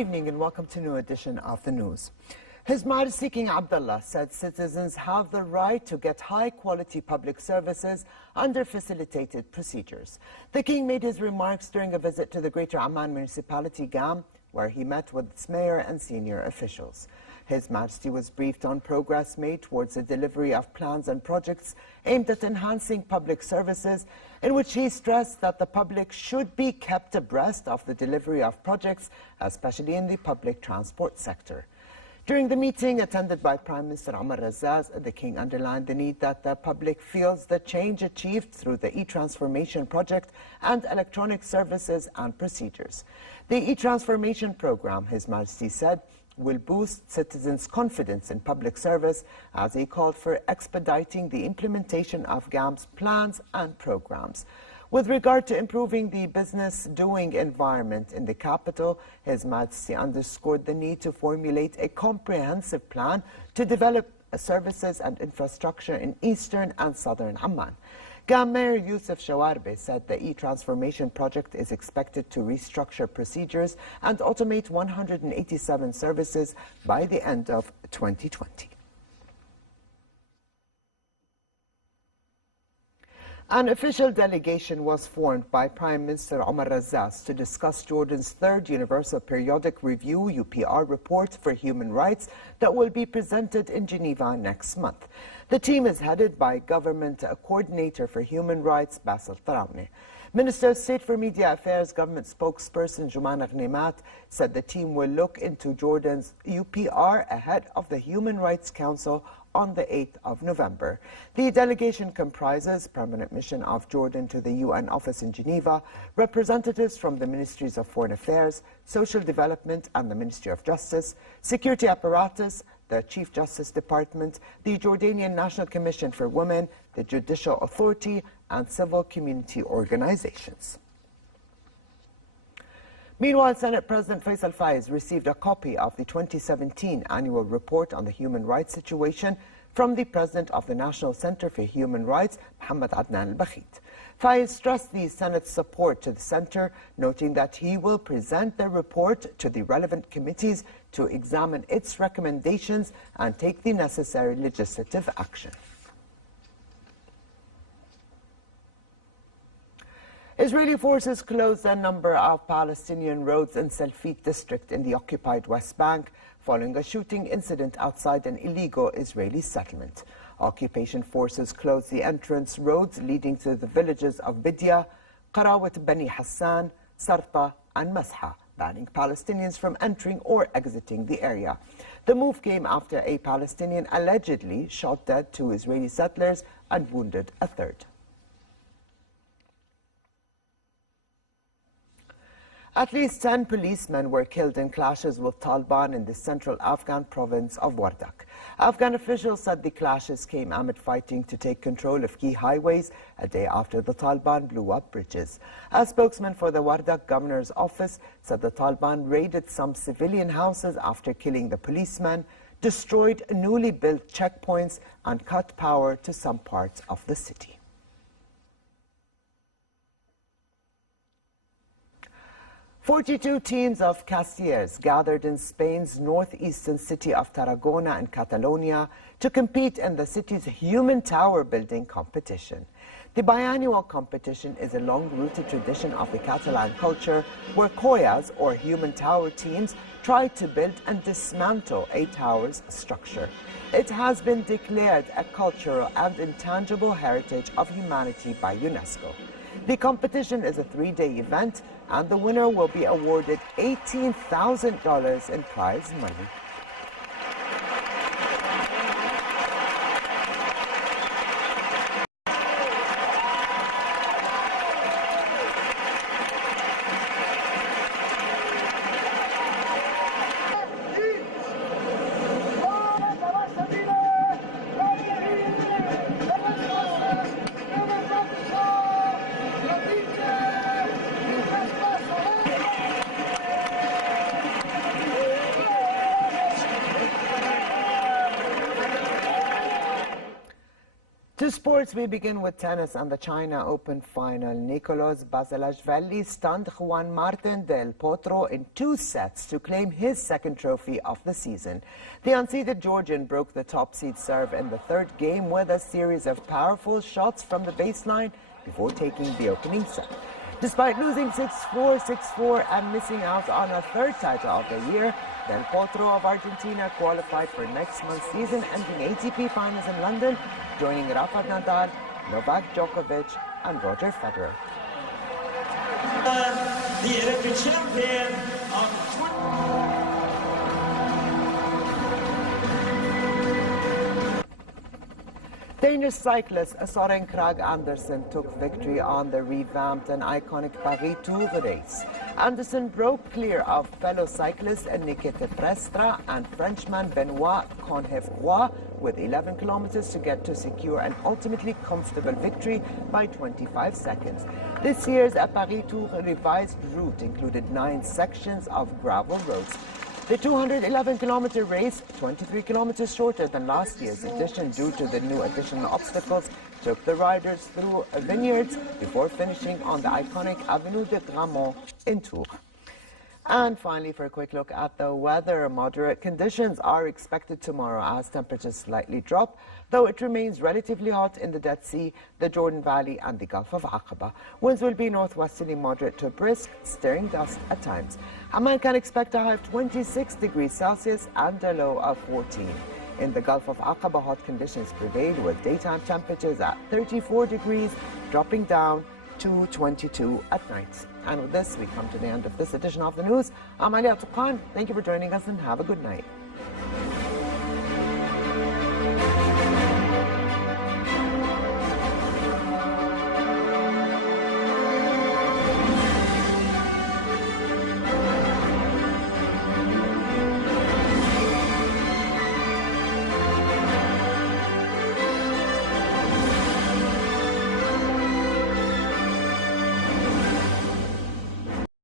evening and welcome to a new edition of the news. His Majesty King Abdullah said citizens have the right to get high-quality public services under facilitated procedures. The King made his remarks during a visit to the Greater Amman Municipality, GAM, where he met with its mayor and senior officials. His Majesty was briefed on progress made towards the delivery of plans and projects aimed at enhancing public services, in which he stressed that the public should be kept abreast of the delivery of projects, especially in the public transport sector. During the meeting attended by Prime Minister Omar Razaz, the King underlined the need that the public feels the change achieved through the e-transformation project and electronic services and procedures. The e-transformation program, His Majesty said, will boost citizens' confidence in public service, as he called for expediting the implementation of GAM's plans and programs. With regard to improving the business-doing environment in the capital, His Majesty underscored the need to formulate a comprehensive plan to develop services and infrastructure in eastern and southern Amman. GAM Mayor Youssef Shawarbe said the e-transformation project is expected to restructure procedures and automate 187 services by the end of 2020. An official delegation was formed by Prime Minister Omar Razaz to discuss Jordan's third Universal Periodic Review (UPR) report for human rights that will be presented in Geneva next month. The team is headed by Government Coordinator for Human Rights Basil Tarauni. Minister of State for Media Affairs Government spokesperson Jumana Ghnimat said the team will look into Jordan's UPR ahead of the Human Rights Council on the 8th of November. The delegation comprises Permanent Mission of Jordan to the UN office in Geneva, representatives from the Ministries of Foreign Affairs, Social Development and the Ministry of Justice, Security Apparatus, the Chief Justice Department, the Jordanian National Commission for Women, the Judicial Authority, and civil community organizations. Meanwhile, Senate President Faisal Faiz received a copy of the 2017 annual report on the human rights situation from the President of the National Center for Human Rights, Mohammed Adnan al-Bakhit. Faiz stressed the Senate's support to the Center, noting that he will present the report to the relevant committees to examine its recommendations and take the necessary legislative action. Israeli forces closed a number of Palestinian roads in Salfit district in the occupied West Bank following a shooting incident outside an illegal Israeli settlement. Occupation forces closed the entrance roads leading to the villages of Bidya, Qarawat Bani Hassan, Sarta and Masha, banning Palestinians from entering or exiting the area. The move came after a Palestinian allegedly shot dead 2 Israeli settlers and wounded a third. At least 10 policemen were killed in clashes with Taliban in the central Afghan province of Wardak. Afghan officials said the clashes came amid fighting to take control of key highways a day after the Taliban blew up bridges. A spokesman for the Wardak governor's office said the Taliban raided some civilian houses after killing the policemen, destroyed newly built checkpoints, and cut power to some parts of the city. "42 teams of Castillers gathered in Spain's northeastern city of Tarragona in Catalonia to compete in the city's human tower building competition. The biannual competition is a long-rooted tradition of the Catalan culture where collas, or human tower teams, try to build and dismantle a tower's structure. It has been declared a cultural and intangible heritage of humanity by UNESCO. The competition is a 3-day event, and the winner will be awarded $18,000 in prize money. To sports, we begin with tennis and the China Open final. Nicolas Basilashvili stunned Juan Martin del Potro in 2 sets to claim his second trophy of the season. The unseeded Georgian broke the top seed serve in the third game with a series of powerful shots from the baseline before taking the opening set. Despite losing 6-4, 6-4 and missing out on a third title of the year, Del Potro of Argentina qualified for next month's season-ending ATP finals in London, joining Rafa Nadal, Novak Djokovic and Roger Federer. The Olympic champion of Danish cyclist Søren Kragh Andersen took victory on the revamped and iconic Paris Tour race. Andersen broke clear of fellow cyclist Nikita Prestra and Frenchman Benoit Conhevroy with 11 kilometers to get to secure an ultimately comfortable victory by 25 seconds. This year's Paris Tour revised route included 9 sections of gravel roads. The 211-kilometer race, 23 kilometers shorter than last year's edition due to the new additional obstacles, took the riders through vineyards before finishing on the iconic Avenue de Gramont in Tours. And finally, for a quick look at the weather, moderate conditions are expected tomorrow as temperatures slightly drop, though it remains relatively hot in the Dead Sea, the Jordan Valley and the Gulf of Aqaba. Winds will be northwesterly moderate to brisk, stirring dust at times. Amman can expect a high of 26 degrees Celsius and a low of 14. In the Gulf of Aqaba, hot conditions prevail with daytime temperatures at 34 degrees, dropping down to 22 at night. And with this, we come to the end of this edition of the news. I'm Alia Tuqan. Thank you for joining us and have a good night.